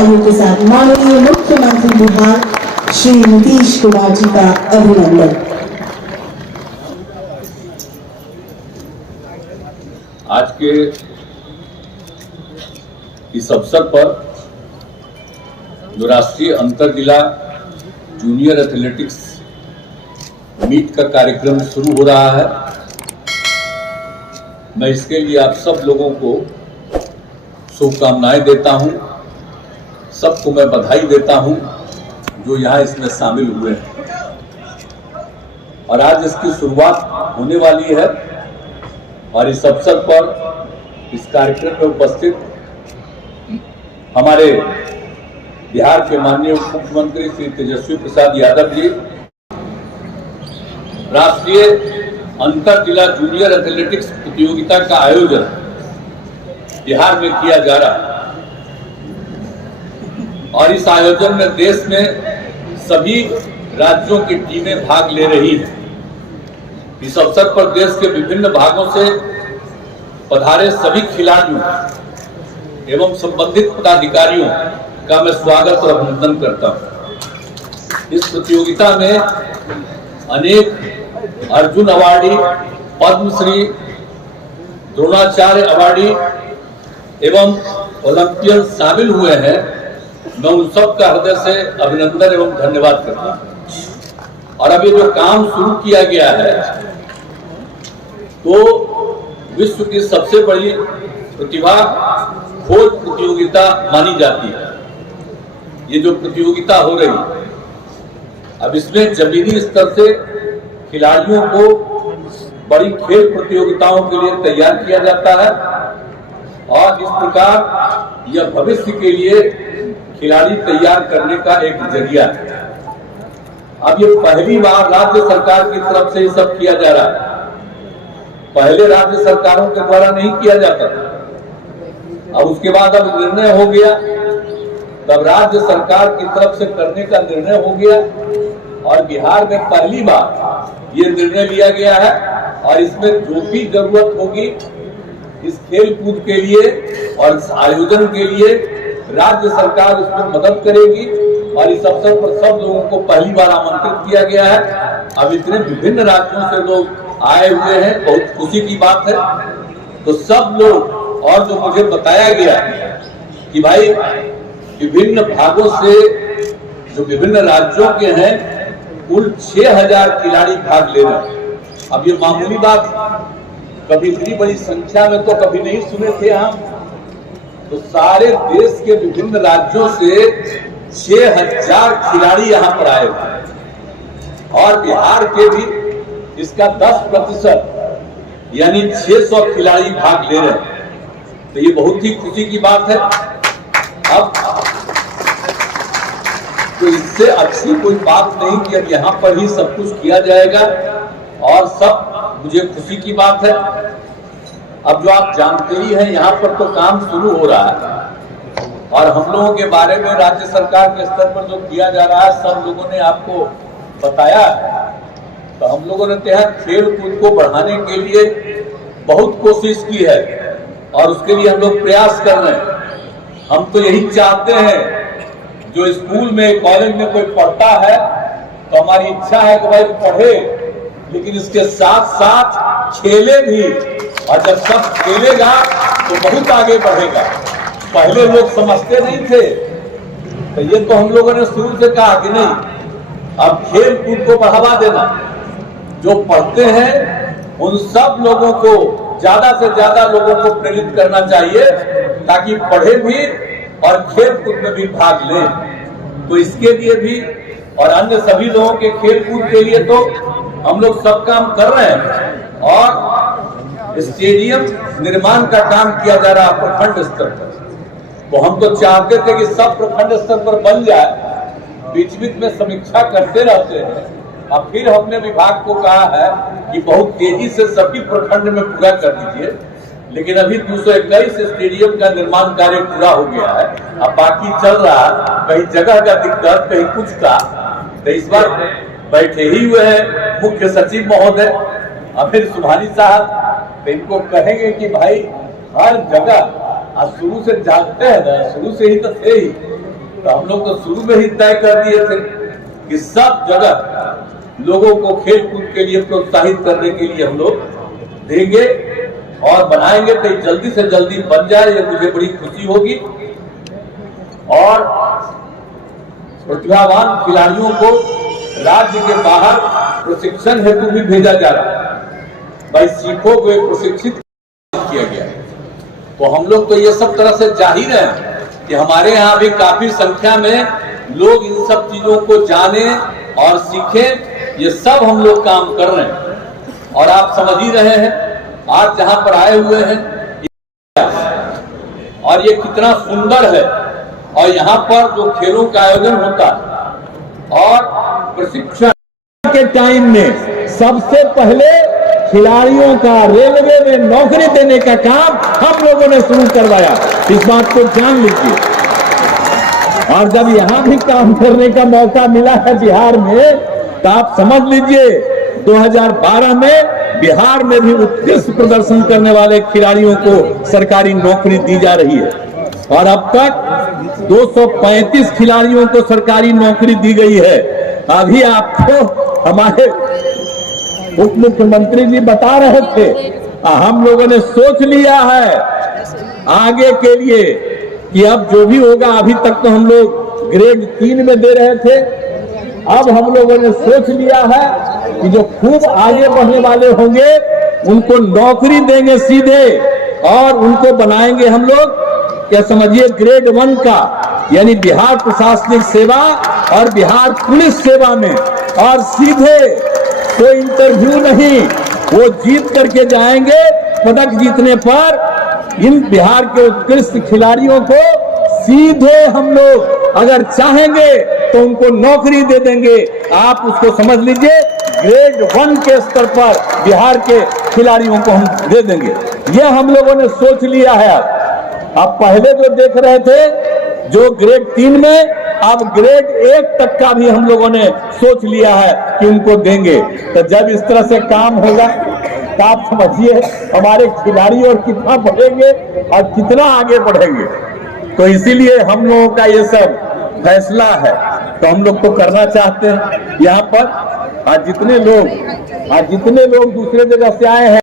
तालियों के साथ माननीय मुख्यमंत्री बिहार श्री नीतीश कुमार जी का अभिनंदन। आज के इस अवसर पर जो राष्ट्रीय अंतर जिला जूनियर एथलेटिक्स मीट का कार्यक्रम शुरू हो रहा है, मैं इसके लिए आप सब लोगों को शुभकामनाएं देता हूं। सबको मैं बधाई देता हूं जो यहाँ इसमें शामिल हुए हैं। और आज इसकी शुरुआत होने वाली है और इस अवसर पर इस कार्यक्रम में उपस्थित हमारे बिहार के माननीय मुख्यमंत्री श्री तेजस्वी प्रसाद यादव जी, राष्ट्रीय अंतर जिला जूनियर एथलेटिक्स प्रतियोगिता का आयोजन बिहार में किया जा रहा है और इस आयोजन में देश में सभी राज्यों की टीमें भाग ले रही हैं। इस अवसर पर देश के विभिन्न भागों से पधारे सभी खिलाड़ियों एवं संबंधित पदाधिकारियों का मैं स्वागत और अभिनंदन करता हूं। इस प्रतियोगिता में अनेक अर्जुन अवार्डी, पद्मश्री, द्रोणाचार्य अवार्डी एवं ओलंपियन शामिल हुए हैं। मैं उन सब का हृदय से अभिनंदन एवं धन्यवाद करता हूं। और अब ये जो काम शुरू किया गया है तो विश्व की सबसे बड़ी प्रतिभा खोज प्रतियोगिता मानी जाती है। ये जो प्रतियोगिता हो रही है, अब इसमें जमीनी स्तर से खिलाड़ियों को बड़ी खेल प्रतियोगिताओं के लिए तैयार किया जाता है और इस प्रकार यह भविष्य के लिए खिलाड़ी तैयार करने का एक जरिया है। अब ये पहली बार राज्य सरकार की तरफ से ये सब किया जा रहा है। पहले राज्य सरकारों के द्वारा नहीं किया जाता था। अब उसके बाद अब निर्णय हो गया, तब राज्य सरकार की तरफ से करने का निर्णय हो गया और बिहार में पहली बार ये निर्णय लिया गया है। और इसमें जो भी जरूरत होगी इस खेल कूद के लिए और इस आयोजन के लिए राज्य सरकार उसमें मदद करेगी। और इस अवसर पर सब लोगों को पहली बार आमंत्रित किया गया है। अब इतने विभिन्न राज्यों से लोग आए हुए हैं, बहुत खुशी की बात है। तो सब लोग, और जो मुझे बताया गया कि भाई विभिन्न भागों से जो विभिन्न राज्यों के हैं कुल 6000 खिलाड़ी भाग ले रहे हैं। अब ये मामूली बात, कभी इतनी बड़ी संख्या में तो कभी नहीं सुने थे हम। तो सारे देश के विभिन्न राज्यों से 6000 खिलाड़ी यहाँ पर आए हुए और बिहार के भी इसका 10% यानी 600 खिलाड़ी भाग ले रहे हैं। तो ये बहुत ही खुशी की बात है। अब तो इससे अच्छी कोई बात नहीं कि अब यहाँ पर ही सब कुछ किया जाएगा और सब मुझे खुशी की बात है। अब जो आप जानते ही हैं यहाँ पर तो काम शुरू हो रहा है और हम लोगों के बारे में राज्य सरकार के स्तर पर जो किया जा रहा है सब लोगों ने आपको बताया है। तो हम लोगों ने तो यहाँ खेल कूद को बढ़ाने के लिए बहुत कोशिश की है और उसके लिए हम लोग प्रयास कर रहे हैं। हम तो यही चाहते हैं जो स्कूल में कॉलेज में कोई पढ़ता है तो हमारी इच्छा है कि भाई पढ़े लेकिन इसके साथ साथ खेले भी। और जब सब खेलेगा तो बहुत आगे बढ़ेगा। पहले लोग समझते नहीं थे, तो ये तो हम लोगों ने शुरू से कहा कि नहीं, अब खेल कूद को बढ़ावा देना। जो पढ़ते हैं उन सब लोगों को ज्यादा से ज्यादा लोगों को प्रेरित करना चाहिए ताकि पढ़े भी और खेल कूद में भी भाग लें। तो इसके लिए भी और अन्य सभी लोगों के खेल कूद के लिए तो हम लोग सब काम कर रहे हैं और स्टेडियम निर्माण का काम किया जा रहा है प्रखंड स्तर पर। तो हम तो चाहते थे कि सब प्रखंड स्तर पर बन जाए। बीच बीच में समीक्षा करते रहते हैं। अब फिर हमने विभाग को कहा है कि बहुत तेजी से सभी प्रखंड में पूरा कर दीजिए। लेकिन अभी 221 स्टेडियम का निर्माण कार्य पूरा हो गया है, अब बाकी चल रहा है। कहीं जगह का दिक्कत, कहीं कुछ का। तो इस बार बैठे ही हुए हैं मुख्य सचिव महोदय अमिर सुभानी साहब। तो इनको कहेंगे कि भाई हर जगह, शुरू से जानते हैं ना, शुरू से ही तो थे ही तो हम लोग तो शुरू में ही तय कर दिए थे कि सब जगह लोगों को खेल कूद के लिए प्रोत्साहित करने के लिए हम लोग देंगे और बनाएंगे, तो जल्दी से जल्दी बन जाए, ये मुझे बड़ी खुशी होगी। और प्रतिभावान खिलाड़ियों को राज्य के बाहर प्रशिक्षण हेतु भी भेजा जा रहा है। भाई सीखो को प्रशिक्षित किया गया, तो हम लोग तो ये सब तरह से जाहिर है कि हमारे यहाँ भी काफी संख्या में लोग इन सब चीजों को जाने और सीखें, ये सब हम लोग काम कर रहे हैं। और आप समझ ही रहे हैं आज जहां पर आए हुए हैं और ये कितना सुंदर है, और यहाँ पर जो खेलों का आयोजन होता है और प्रशिक्षण के टाइम में सबसे पहले खिलाड़ियों का रेलवे में नौकरी देने का काम हम लोगों ने शुरू करवाया, इस बात को जान लीजिए। और जब यहाँ भी काम करने का मौका मिला है बिहार में, तो आप समझ लीजिए 2012 में बिहार में भी उत्कृष्ट प्रदर्शन करने वाले खिलाड़ियों को सरकारी नौकरी दी जा रही है। और अब तक 235 खिलाड़ियों को सरकारी नौकरी दी गई है। अभी आपको हमारे उप मुख्यमंत्री जी बता रहे थे, हम लोगों ने सोच लिया है आगे के लिए कि अब जो भी होगा, अभी तक तो हम लोग ग्रेड 3 में दे रहे थे, अब हम लोगों ने सोच लिया है कि जो खूब आगे बढ़ने वाले होंगे उनको नौकरी देंगे सीधे, और उनको बनाएंगे हम लोग क्या समझिए ग्रेड 1 का, यानी बिहार प्रशासनिक सेवा और बिहार पुलिस सेवा में, और सीधे कोई इंटरव्यू नहीं, वो जीत करके जाएंगे। पदक जीतने पर इन बिहार के उत्कृष्ट खिलाड़ियों को सीधे हम लोग अगर चाहेंगे तो उनको नौकरी दे देंगे। आप उसको समझ लीजिए, ग्रेड 1 के स्तर पर बिहार के खिलाड़ियों को हम दे देंगे। यह हम लोगों ने सोच लिया है। अब पहले जो देख रहे थे जो ग्रेड 3 में, अब ग्रेड 1 तक का भी हम लोगों ने सोच लिया है कि उनको देंगे। तो जब इस तरह से काम होगा तो आप समझिए हमारे खिलाड़ी और कितना बढ़ेंगे और कितना आगे बढ़ेंगे। तो इसीलिए हम लोगों का ये सब फैसला है, तो हम लोग तो करना चाहते हैं। यहाँ पर आज जितने लोग दूसरे जगह से आए हैं,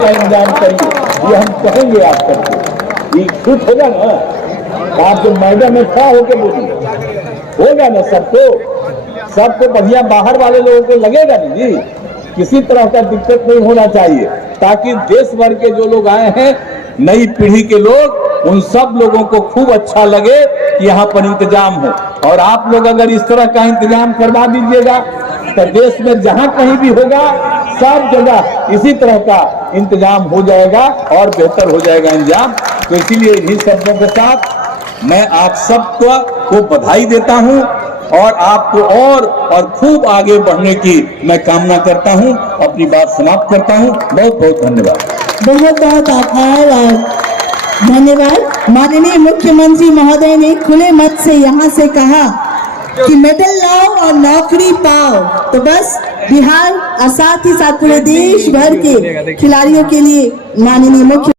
इंतजाम करिए, ये हम कहेंगे आप करके, ये खुश होगा ना, आप जो मैडम में खड़ा होकर बोलिए, होगा ना सबको बढ़िया। बाहर वाले लोगों को लगेगा नहीं जी, किसी तरह का दिक्कत नहीं होना चाहिए, ताकि देश भर के जो लोग आए हैं, नई पीढ़ी के लोग, उन सब लोगों को खूब अच्छा लगे कि यहाँ पर इंतजाम हो। और आप लोग अगर इस तरह का इंतजाम करवा दीजिएगा तो देश में जहाँ कहीं भी होगा सब जगह इसी तरह का इंतजाम हो जाएगा और बेहतर हो जाएगा इंतजाम। तो इसीलिए इन्हीं शब्दों के साथ मैं आप सबको बधाई देता हूँ और आपको और खूब आगे बढ़ने की मैं कामना करता हूँ। अपनी बात समाप्त करता हूँ। बहुत बहुत धन्यवाद। बहुत बहुत आभार और धन्यवाद। माननीय मुख्यमंत्री महोदय ने खुले मत से यहाँ से कहा कि मेडल लाओ और नौकरी पाओ। तो बस बिहार और साथ ही साथ पूरे देश भर के खिलाड़ियों के लिए माननीय मुख्य